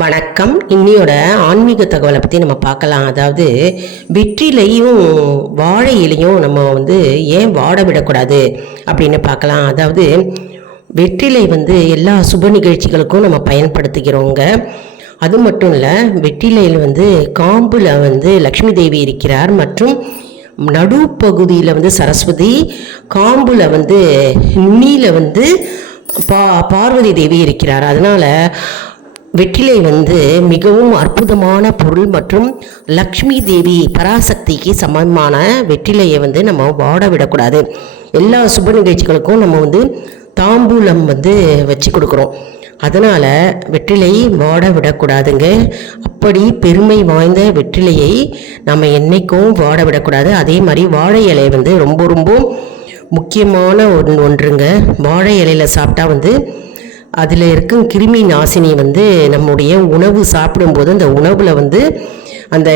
வணக்கம். இன்னியோட ஆன்மீக தகவலை பற்றி நம்ம பார்க்கலாம். அதாவது வெற்றிலையும் வாழை இலையும் நம்ம வந்து ஏன் வாட விடக்கூடாது அப்படின்னு பார்க்கலாம். அதாவது வெற்றிலை வந்து எல்லா சுப நிகழ்ச்சிகளுக்கும் நம்ம பயன்படுத்திக்கிறோங்க அது மட்டும் இல்லை வெற்றிலையில் வந்து காம்பில் வந்து லக்ஷ்மி தேவி இருக்கிறார் மற்றும் நடுப்பகுதியில் வந்து சரஸ்வதி காம்புல வந்து நுனியில் வந்து பா பார்வதி தேவி இருக்கிறார். அதனால் வெற்றிலை வந்து மிகவும் அற்புதமான பொருள் மற்றும் லக்ஷ்மி தேவி பராசக்திக்கு சமமான வெற்றிலையை வந்து நம்ம வாட விடக்கூடாது. எல்லா சுப நிகழ்ச்சிகளுக்கும் நம்ம வந்து தாம்பூலம் வந்து வச்சு கொடுக்குறோம். அதனால் வெற்றிலை வாட விடக்கூடாதுங்க. அப்படி பெருமை வாய்ந்த வெற்றிலையை நம்ம என்றைக்கும் வாட விடக்கூடாது. அதே மாதிரி வாழை இலை வந்து ரொம்ப ரொம்ப முக்கியமான ஒன்று ஒன்றுங்க. வாழை இலையில் சாப்பிட்டா வந்து அதில் இருக்கும் கிருமி நாசினி வந்து நம்முடைய உணவு சாப்பிடும்போது அந்த உணவில் வந்து அந்த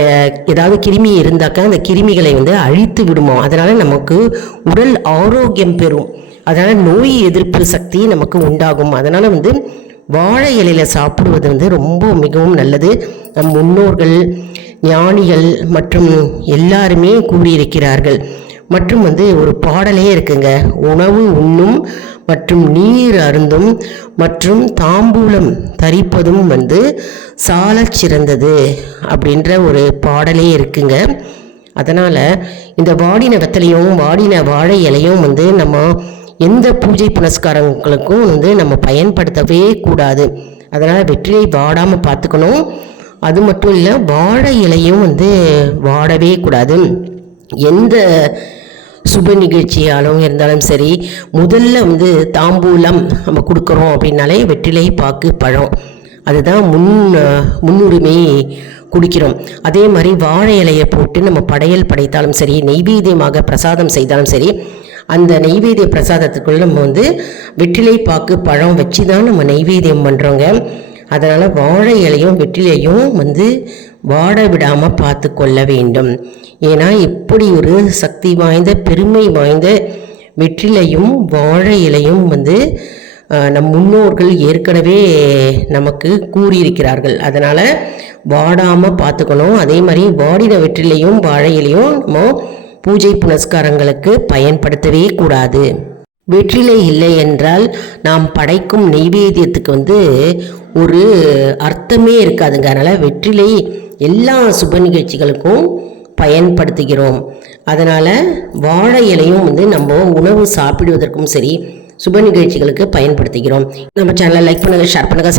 ஏதாவது கிருமி இருந்தாக்கா அந்த கிருமிகளை வந்து அழித்து விடுமோ? அதனால் நமக்கு உடல் ஆரோக்கியம் பெறும். அதனால் நோய் எதிர்ப்பு சக்தி நமக்கு உண்டாகும். அதனால் வந்து வாழை இலையில் சாப்பிடுவது வந்து ரொம்ப மிகவும் நல்லது. நம் முன்னோர்கள் ஞானிகள் மற்றும் எல்லாருமே கூறியிருக்கிறார்கள். மற்றும் வந்து ஒரு பாடலே இருக்குங்க. உணவு உண்ணும் மற்றும் நீர் அருந்தும் மற்றும் தாம்பூலம் தரிப்பதும் வந்து சால சிறந்தது அப்படின்ற ஒரு பாடலே இருக்குங்க. அதனால் இந்த வாடின வெத்தலையும் வாடின வாழை இலையும் வந்து நம்ம எந்த பூஜை புனஸ்காரங்களுக்கும் வந்து நம்ம பயன்படுத்தவே கூடாது. அதனால் வெற்றிலை வாடாமல் பார்த்துக்கணும். அது மட்டும் இல்லை வாழை இலையும் வந்து வாடவே கூடாது. எந்த சுப நிகழ்ச்சியாலும் இருந்தாலும் சரி முதல்ல வந்து தாம்பூலம் நம்ம கொடுக்குறோம் அப்படின்னாலே வெற்றிலை பாக்கு பழம். அதுதான் முன் முன்னுரிமை குடிக்கிறோம். அதே மாதிரி வாழை இலையை போட்டு நம்ம படையல் படைத்தாலும் சரி நெய்வேத்தியமாக பிரசாதம் செய்தாலும் சரி அந்த நெய்வேத்திய பிரசாதத்துக்குள்ள நம்ம வந்து வெற்றிலை பாக்கு பழம் வச்சு தான் நம்ம நெய்வேத்தியம் பண்ணுறோங்க அதனால் வாழை இலையும் வெற்றிலையும் வந்து வாட விடாமல் பார்த்து கொள்ள வேண்டும். ஏன்னா இப்படி ஒரு சக்தி வாய்ந்த பெருமை வாய்ந்த வெற்றிலையும் வாழை இலையும் வந்து நம் முன்னோர்கள் ஏற்கனவே நமக்கு கூறியிருக்கிறார்கள். அதனால் வாடாமல் பார்த்துக்கணும். அதே மாதிரி வாடின வெற்றிலையும் வாழை இலையும் நம்ம பூஜை புனஸ்காரங்களுக்கு பயன்படுத்தவே கூடாது. வெற்றிலை இல்லை என்றால் நாம் படைக்கும் நெய்வேத்தியத்துக்கு வந்து ஒரு அர்த்தமே இருக்காதுங்க. அதனால் வெற்றிலை எல்லா சுப நிகழ்ச்சிகளுக்கும் பயன்படுத்துகிறோம். அதனால் வாழை இலையும் வந்து நம்ம உணவு சாப்பிடுவதற்கும் சரி சுப நிகழ்ச்சிகளுக்கு பயன்படுத்துகிறோம். நம்ம சேனலை லைக் பண்ணுங்கள் ஷேர் பண்ணுங்கள்